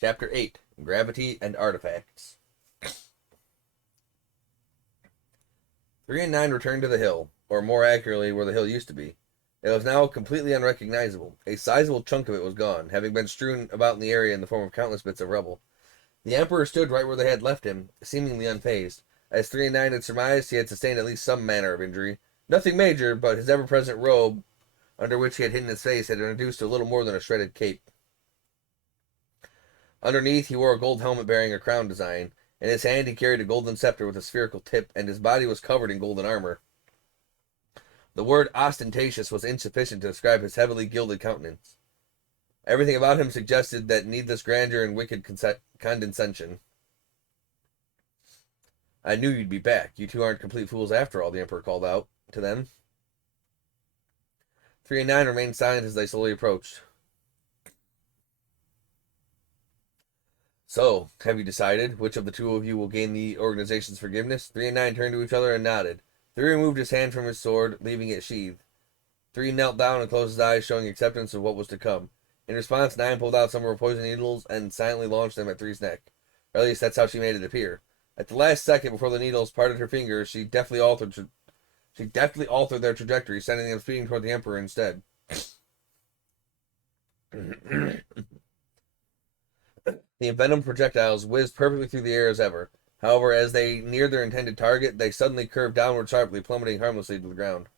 Chapter 8 Gravity and Artifacts. 3 and 9 returned to the hill, or more accurately, where the hill used to be. It was now completely unrecognizable. A sizable chunk of it was gone, having been strewn about in the area in the form of countless bits of rubble. The Emperor stood right where they had left him, seemingly unfazed. As 3 and 9 had surmised, he had sustained at least some manner of injury. Nothing major, but his ever-present robe, under which he had hidden his face, had been reduced to a little more than a shredded cape. Underneath, he wore a gold helmet bearing a crown design. In his hand, he carried a golden scepter with a spherical tip, and his body was covered in golden armor. The word ostentatious was insufficient to describe his heavily gilded countenance. Everything about him suggested that needless grandeur and wicked condescension. "I knew you'd be back. You two aren't complete fools after all," the Emperor called out to them. 3 and 9 remained silent as they slowly approached. "So, have you decided which of the two of you will gain the organization's forgiveness?" 3 and 9 turned to each other and nodded. 3 removed his hand from his sword, leaving it sheathed. 3 knelt down and closed his eyes, showing acceptance of what was to come. In response, 9 pulled out some of her poison needles and silently launched them at 3's neck. Or at least that's how she made it appear. At the last second before the needles parted her fingers, she deftly altered their trajectory, sending them speeding toward the Emperor instead. The envenomed projectiles whizzed perfectly through the air as ever. However, as they neared their intended target, they suddenly curved downward sharply, plummeting harmlessly to the ground.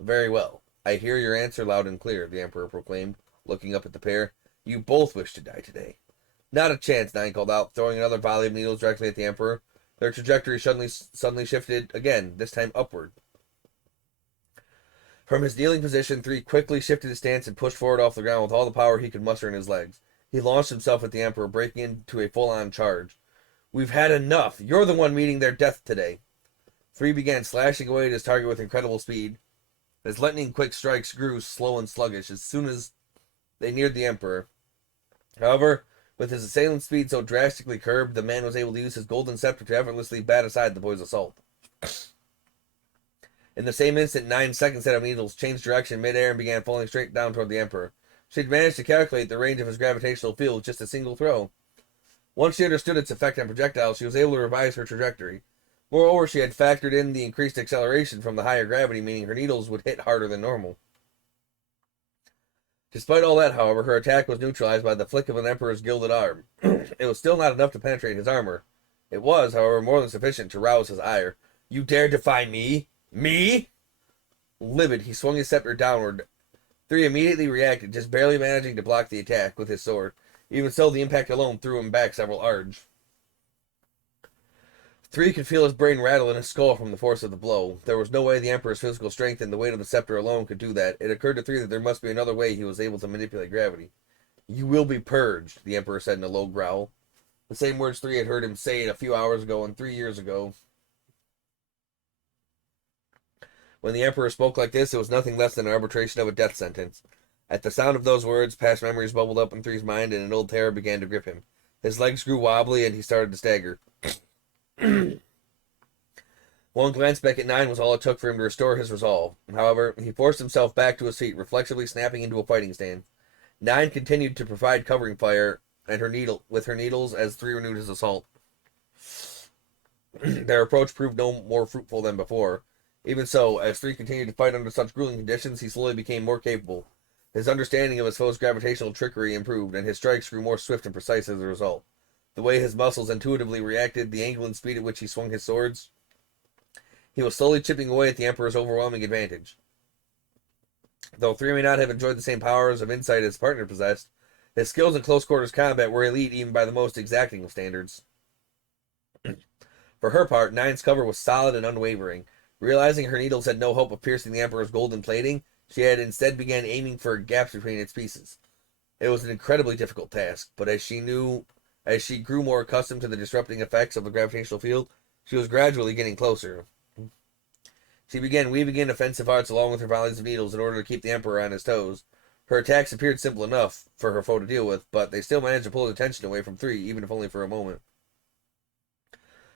"Very well. I hear your answer loud and clear," the Emperor proclaimed, looking up at the pair. "You both wish to die today." "Not a chance," 9 called out, throwing another volley of needles directly at the Emperor. Their trajectory suddenly shifted again, this time upward. From his kneeling position, 3 quickly shifted his stance and pushed forward off the ground with all the power he could muster in his legs. He launched himself at the Emperor, breaking into a full-on charge. "We've had enough. You're the one meeting their death today." 3 began slashing away at his target with incredible speed. His lightning-quick strikes grew slow and sluggish as soon as they neared the Emperor. However, with his assailant's speed so drastically curbed, the man was able to use his golden scepter to effortlessly bat aside the boy's assault. In the same instant, 9's second set of needles changed direction midair and began falling straight down toward the Emperor. She'd managed to calculate the range of his gravitational field with just a single throw. Once she understood its effect on projectiles, she was able to revise her trajectory. Moreover, she had factored in the increased acceleration from the higher gravity, meaning her needles would hit harder than normal. Despite all that, however, her attack was neutralized by the flick of an Emperor's gilded arm. It was still not enough to penetrate his armor. It was, however, more than sufficient to rouse his ire. "You dare defy me? Me?" Livid, he swung his scepter downward. 3 immediately reacted, just barely managing to block the attack with his sword. Even so, the impact alone threw him back several ards. 3 could feel his brain rattle in his skull from the force of the blow. There was no way the Emperor's physical strength and the weight of the scepter alone could do that. It occurred to 3 that there must be another way he was able to manipulate gravity. "You will be purged," the Emperor said in a low growl. The same words 3 had heard him say a few hours ago and 3 years ago. When the Emperor spoke like this, it was nothing less than an arbitration of a death sentence. At the sound of those words, past memories bubbled up in 3's mind, and an old terror began to grip him. His legs grew wobbly, and he started to stagger. One glance back at 9 was all it took for him to restore his resolve. However, he forced himself back to his seat, reflexively snapping into a fighting stance. 9 continued to provide covering fire and her needles as 3 renewed his assault. Their approach proved no more fruitful than before. Even so, as 3 continued to fight under such grueling conditions, he slowly became more capable. His understanding of his foe's gravitational trickery improved, and his strikes grew more swift and precise as a result. The way his muscles intuitively reacted, the angle and speed at which he swung his swords, he was slowly chipping away at the Emperor's overwhelming advantage. Though 3 may not have enjoyed the same powers of insight his partner possessed, his skills in close-quarters combat were elite even by the most exacting of standards. For her part, 9's cover was solid and unwavering. Realizing her needles had no hope of piercing the Emperor's golden plating, she had instead began aiming for gaps between its pieces. It was an incredibly difficult task, but as she grew more accustomed to the disrupting effects of the gravitational field, she was gradually getting closer. She began weaving in offensive arts along with her volleys of needles in order to keep the Emperor on his toes. Her attacks appeared simple enough for her foe to deal with, but they still managed to pull his attention away from 3, even if only for a moment.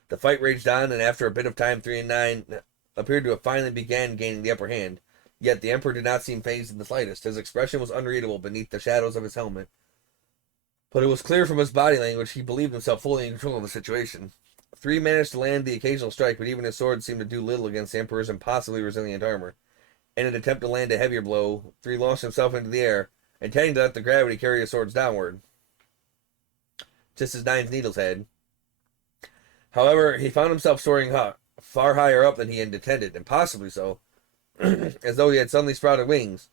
The fight raged on, and after a bit of time, 3 and 9 appeared to have finally began gaining the upper hand. Yet the Emperor did not seem fazed in the slightest. His expression was unreadable beneath the shadows of his helmet. But it was clear from his body language he believed himself fully in control of the situation. 3 managed to land the occasional strike, but even his sword seemed to do little against the Emperor's impossibly resilient armor. In an attempt to land a heavier blow, 3 launched himself into the air, intending to let the gravity carry his swords downward, just as Nine's needles had. However, he found himself soaring far higher up than he had intended, and possibly so, as though he had suddenly sprouted wings.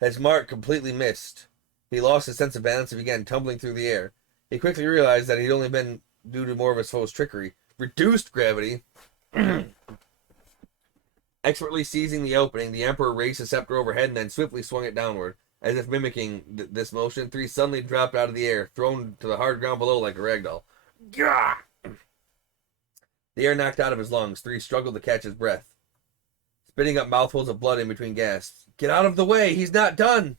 His mark completely missed. He lost his sense of balance and began tumbling through the air. He quickly realized that he'd only been due to more of his foe's trickery. Reduced gravity. Expertly seizing the opening, the Emperor raised his scepter overhead and then swiftly swung it downward. As if mimicking this motion, 3 suddenly dropped out of the air, thrown to the hard ground below like a ragdoll. Gah! The air knocked out of his lungs. 3 struggled to catch his breath, spitting up mouthfuls of blood in between gasps. Get out of the way! He's not done!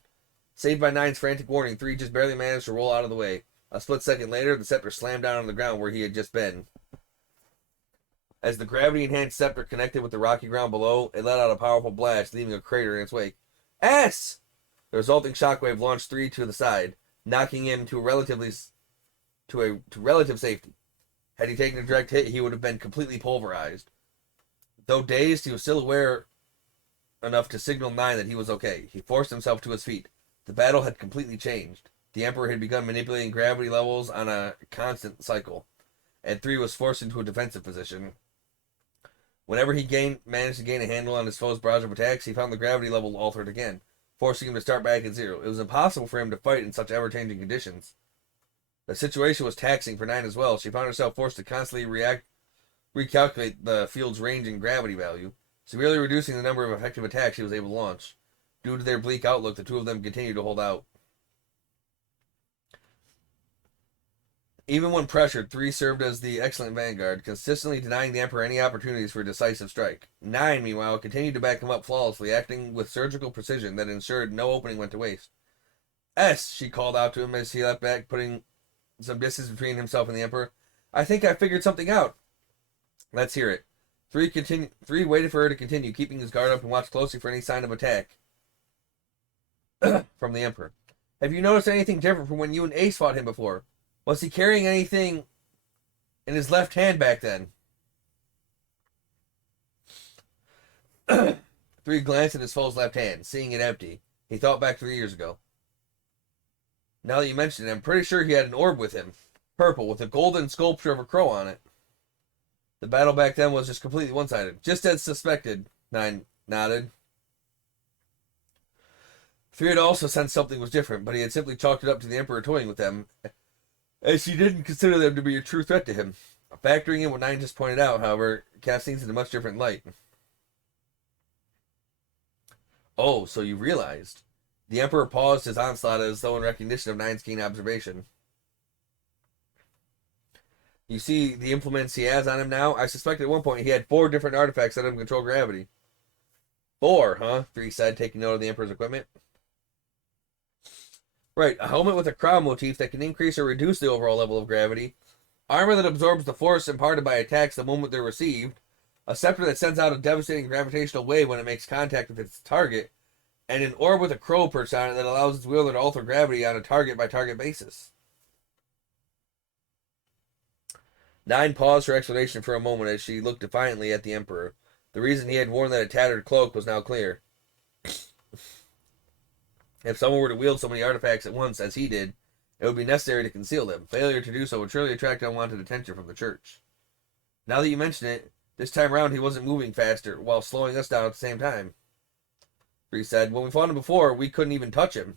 Saved by Nine's frantic warning, 3 just barely managed to roll out of the way. A split second later, the scepter slammed down on the ground where he had just been. As the gravity-enhanced scepter connected with the rocky ground below, it let out a powerful blast, leaving a crater in its wake. S! The resulting shockwave launched 3 to the side, knocking him to relative safety. Had he taken a direct hit, he would have been completely pulverized. Though dazed, he was still aware enough to signal 9 that he was okay. He forced himself to his feet. The battle had completely changed. The Emperor had begun manipulating gravity levels on a constant cycle, and 3 was forced into a defensive position. Whenever he managed to gain a handle on his foe's barrage of attacks, he found the gravity level altered again, forcing him to start back at 0. It was impossible for him to fight in such ever-changing conditions. The situation was taxing for 9 as well. She found herself forced to constantly recalculate the field's range and gravity value, severely reducing the number of effective attacks he was able to launch. Due to their bleak outlook, the 2 of them continued to hold out. Even when pressured, 3 served as the excellent vanguard, consistently denying the Emperor any opportunities for a decisive strike. 9, meanwhile, continued to back him up flawlessly, acting with surgical precision that ensured no opening went to waste. S, she called out to him as he leapt back, putting some distance between himself and the Emperor. I think I figured something out. Let's hear it. 3 waited for her to continue, keeping his guard up and watched closely for any sign of attack from the Emperor. Have you noticed anything different from when you and Ace fought him before? Was he carrying anything in his left hand back then? 3 glanced at his foe's left hand, seeing it empty. He thought back 3 years ago. Now that you mention it, I'm pretty sure he had an orb with him. Purple, with a golden sculpture of a crow on it. The battle back then was just completely one-sided. Just as suspected, 9 nodded. 3 had also sensed something was different, but he had simply chalked it up to the Emperor toying with them, as he didn't consider them to be a true threat to him. Factoring in what 9 just pointed out, however, cast things in a much different light. Oh, so you realized. The Emperor paused his onslaught as though in recognition of 9's keen observation. You see the implements he has on him now? I suspect at one point he had 4 different artifacts that let him control gravity. 4, huh? 3 said, taking note of the Emperor's equipment. Right, a helmet with a crown motif that can increase or reduce the overall level of gravity, armor that absorbs the force imparted by attacks the moment they're received, a scepter that sends out a devastating gravitational wave when it makes contact with its target, and an orb with a crow perched on it that allows its wielder to alter gravity on a target-by-target basis. 9 paused her explanation for a moment as she looked defiantly at the Emperor. The reason he had worn that tattered cloak was now clear. If someone were to wield so many artifacts at once as he did, it would be necessary to conceal them. Failure to do so would surely attract unwanted attention from the church. Now that you mention it, this time around he wasn't moving faster, while slowing us down at the same time. Bree said, when we fought him before, we couldn't even touch him.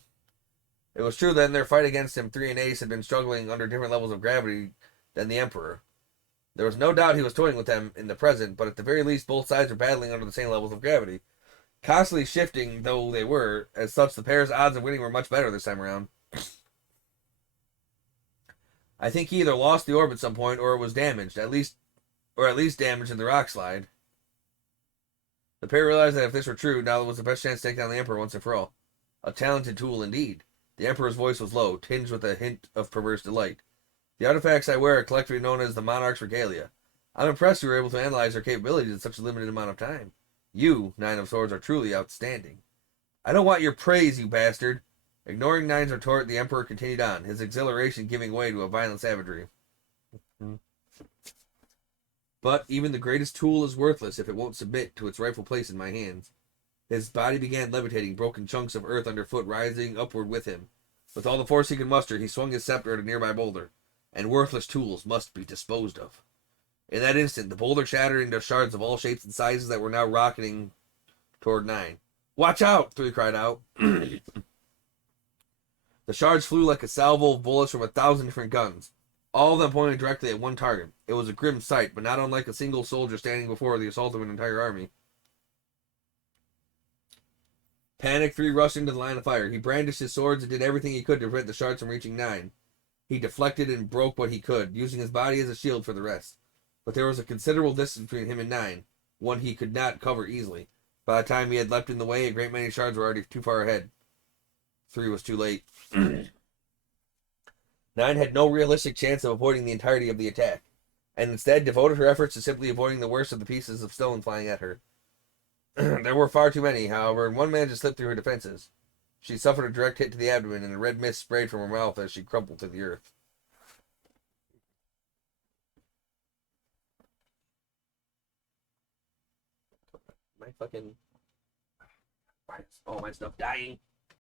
It was true that in their fight against him, 3 and Ace had been struggling under different levels of gravity than the Emperor. There was no doubt he was toying with them in the present, but at the very least both sides were battling under the same levels of gravity. Constantly shifting though they were, as such the pair's odds of winning were much better this time around. I think he either lost the orb at some point or it was damaged, at least damaged in the rock slide. The pair realized that if this were true, now was the best chance to take down the Emperor once and for all. A talented tool indeed. The Emperor's voice was low, tinged with a hint of perverse delight. The artifacts I wear are collectively known as the Monarch's Regalia. I'm impressed you were able to analyze their capabilities in such a limited amount of time. You, 9 of Swords, are truly outstanding. I don't want your praise, you bastard. Ignoring Nine's retort, the Emperor continued on, his exhilaration giving way to a violent savagery. But even the greatest tool is worthless if it won't submit to its rightful place in my hands. His body began levitating, broken chunks of earth underfoot rising upward with him. With all the force he could muster, he swung his scepter at a nearby boulder, and worthless tools must be disposed of. In that instant, the boulder shattered into shards of all shapes and sizes that were now rocketing toward Nine. "Watch out!" 3 cried out. The shards flew like a salvo of bullets from 1,000 different guns, all of them pointing directly at one target. It was a grim sight, but not unlike a single soldier standing before the assault of an entire army. Panic 3 rushed into the line of fire. He brandished his swords and did everything he could to prevent the shards from reaching Nine. He deflected and broke what he could, using his body as a shield for the rest. But there was a considerable distance between him and Nine, one he could not cover easily. By the time he had leapt in the way, a great many shards were already too far ahead. 3 was too late. Nine had no realistic chance of avoiding the entirety of the attack, and instead devoted her efforts to simply avoiding the worst of the pieces of stone flying at her. There were far too many, however, and one managed to slip through her defenses. She suffered a direct hit to the abdomen, and a red mist sprayed from her mouth as she crumpled to the earth. My fucking... Why is all my stuff dying?